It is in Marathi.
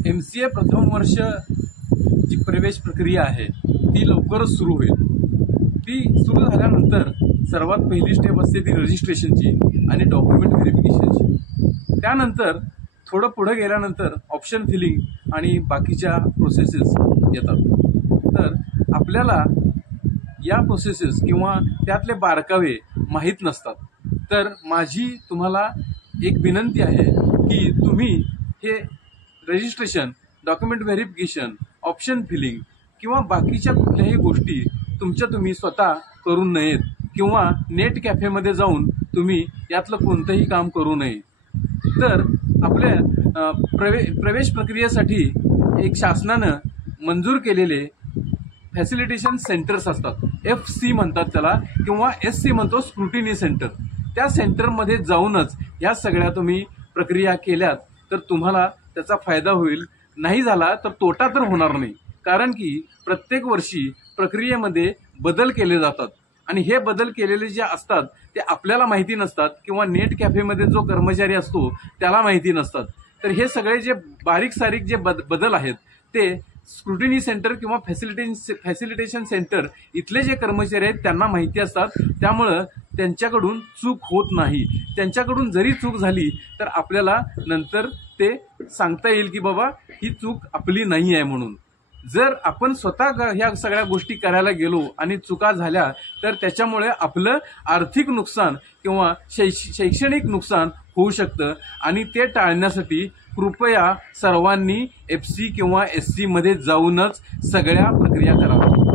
MCA प्रथम वर्ष जी प्रवेश प्रक्रिया आहे ती लवकरच सुरू होईल। ती सुरू झाल्यानंतर सर्वात पहिली स्टेप असते ती रजिस्ट्रेशनची आणि डॉक्युमेंट व्हेरिफिकेशनची। त्यानंतर थोडं पुढे गेल्यानंतर ऑप्शन फिलिंग आणि बाकीच्या प्रोसेसेस येतात। तर आपल्याला या प्रोसेसेस किंवा त्यातले बारकावे माहीत नसतात। तर माझी तुम्हाला एक विनंती आहे की तुम्ही हे registration, document verification, option filling किंवा बाकीच्या कुठल्याही गोष्टी तुम्ही स्वतः करू नयेत किंवा नेट कॅफेमध्ये जाऊन तुम्ही यातलं कोणतंही काम करू नये। तर आपल्या प्रवेश प्रक्रियेसाठी एक शासनानं मंजूर केलेले फॅसिलिटेशन सेंटर्स असतात, FC म्हणतात त्याला किंवा SC म्हणतो, स्क्रुटिनी सेंटर। त्या सेंटरमध्ये जाऊनच या सगळ्या तुम्ही प्रक्रिया केल्यात तर तुम्हाला त्याचा फायदा होईल, नाही झाला तर तोटा तर होणार नाही। कारण की प्रत्येक वर्षी प्रक्रियेमध्ये बदल केले जातात आणि हे बदल केलेले जे असतात ते आपल्याला माहिती नसतात किंवा नेट कॅफेमध्ये जो कर्मचारी असतो त्याला माहिती नसतात। तर हे सगळे जे बारीक सारीक जे बदल आहेत ते स्क्रुटिनी सेंटर किंवा फॅसिलिटेशन सेंटर इथले जे कर्मचारी आहेत त्यांना माहिती असतात। त्यामुळं त्यांच्याकडून चूक होत नाही। त्यांच्याकडून जरी चूक झाली तर आपल्याला नंतर ते सांगता येईल की बाबा ही चूक आपली नाही आहे म्हणून। जर आपण स्वतः ह्या सगळ्या गोष्टी करायला गेलो आणि चुका झाल्या तर त्याच्यामुळे आपलं आर्थिक नुकसान किंवा शैक्षणिक नुकसान होऊ शकतं आणि ते टाळण्यासाठी कृपया सर्वांनी FC किंवा SC मध्ये जाऊनच सगळ्या प्रक्रिया कराव्या।